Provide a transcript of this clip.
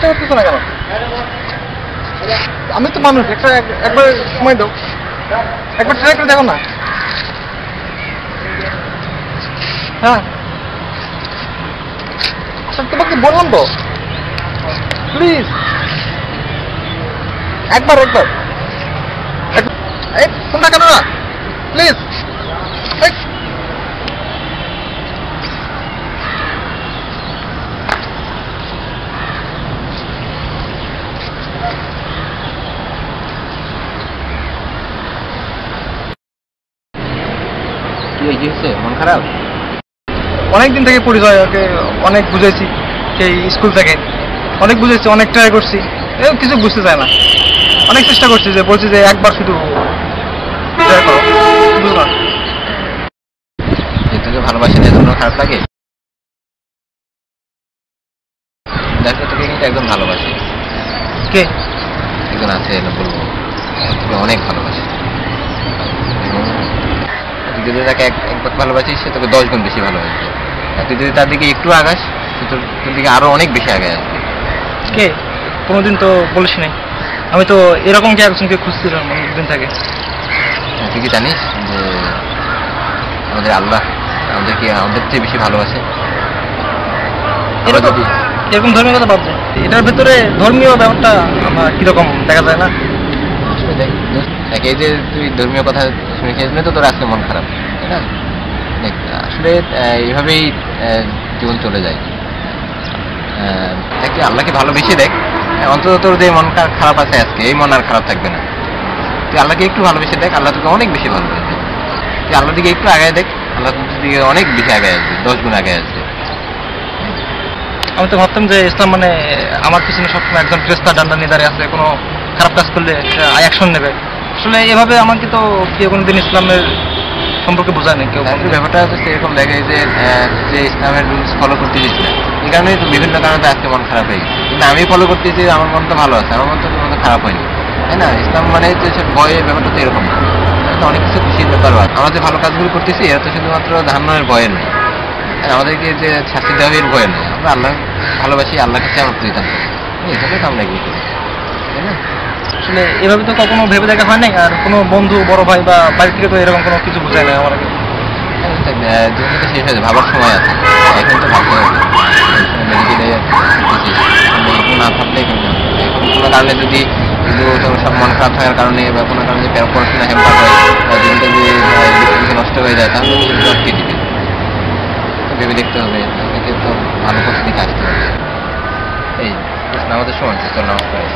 চেষ্টা করতেছো না কেন? আমি তো মানুষ, একবার সময় দাও, একবার ট্রাই করে দেখো না। হ্যাঁ তোমাকে বললাম তো, প্লিজ একবার ফোনটা কেন না, প্লিজ। মন খারাপ? অনেকদিন থেকে পরিচয়, ওকে অনেক বুঝেছি, সেই স্কুল থেকে অনেক বুঝেছি, অনেক ট্রাই করছি, কিছু বুঝতে চায় না। অনেক চেষ্টা করছি, যে বলছি যে একবার শুধু ট্রাই করো, বুঝলাম। তোকে ভালোবাসে না এজন্য খারাপ লাগে? দেখো তোকে কিন্তু একদম ভালোবাসে। কে? একজন আছে, বলবো, তোকে অনেক ভালোবাসে। তুই যদি তাকে একবার ভালোবাসিস, সে তোকে 10 গুণ বেশি ভালোবাসবে। আর তুই যদি তার দিকে একটু আগাস, সে তোর দিকে আরো অনেক বেশি আগে আসবে। কে? কোনোদিন তো বলিস নাই। আমি তো এরকম কি একজনকে খুঁজছিলাম অনেকদিন থেকে। তুই কি জানিস যে আমাদের আল্লাহ আমাদেরকে আমাদের চেয়ে বেশি ভালোবাসে? এরকম ধর্মীয় কথা ভাবছে, এটার ভেতরে ধর্মীয় ব্যাপারটা আমার কিরকম দেখা যায় না? আসলে দেখ, এই যে তুই ধর্মীয় কথা শুনে খেয়েছিলি তো তোর আজকে মন খারাপ, তাই না? দেখ, আসলে এইভাবেই জীবন চলে যায়। দেখ, তুই আল্লাহকে ভালোবেসে দেখ, অন্তত তোর যে মন খারাপ আছে আজকে, এই মন আর খারাপ থাকবে না। তুই আল্লাহকে একটু ভালোবেসে দেখ, আল্লাহ তোকে অনেক বেশি ভালোবাসে। তুই আল্লাহর দিকে একটু আগায় দেখ, আল্লাহ তোর দিকে অনেক বেশি আগায় আসবে, 10 গুণ আগায় আসবে। আমি তো ভাবতাম যে ইসলাম মানে আমার পিছনে সবসময় একজন ফেরেশতা ডান্ডা নিয়ে দাঁড়িয়ে আছে, কোনো খারাপ কাজ করলে অ্যাকশন নেবে। আসলে এভাবে আমার কি তো কেউ কোনোদিন ইসলামের সম্পর্কে বোঝায় না কেউ। ব্যাপারটা হচ্ছে এরকম দেখে যে ইসলামের রুলস ফলো করতে দিচ্ছি না, এই কারণেই তো বিভিন্ন কারণে আজকে মন খারাপ হয়ে গেছে। কিন্তু আমি ফলো করতেছি, আমার মন তো ভালো আছে, আমার মন তো কোনো খারাপ হয়নি, তাই না? ইসলাম মানে যে ভয়ের ব্যাপারটা তো এরকম না, অনেক কিছু খুশির ব্যাপার আছে। আমরা যে ভালো কাজগুলো করতেছি এরা তো শুধুমাত্র জাহান্নামের ভয়ে নয়, আমাদেরকে যে শাস্তি দেওয়া এর ভয়ে নয়। আমরা আল্লাহ ভালোবাসি, আল্লাহর কাছে আমরা প্রতিদান করি, এইভাবে তো আমরা এগুলো করি, তাই না? আসলে এভাবে তো কখনো ভেবে দেখা হয় নাই, আর কোনো বন্ধু বড় ভাই বা বাড়ি থেকে তো এরকম কোনো কিছু বোঝায় না আমার আগে। জীবনে তো শেষ হয়েছে, ভাবার সময় আছে, এখন তো ভাবতে হবে। মেডিকেলে না ভাবলে এখন কোনো কারণে যদি সব মন খারাপ থাকার কারণে বা কোনো কারণে পড়াশোনা হ্যাম্পার হয় বা জীবনটা যদি নষ্ট হয়ে যায়, তাহলে কে দিবে? ভেবে দেখতে হবে, তাদেরকে তো ভালো পথে দিকে আসতে হবে। এই নামাজের সময় চল, নামাজ পড়ে।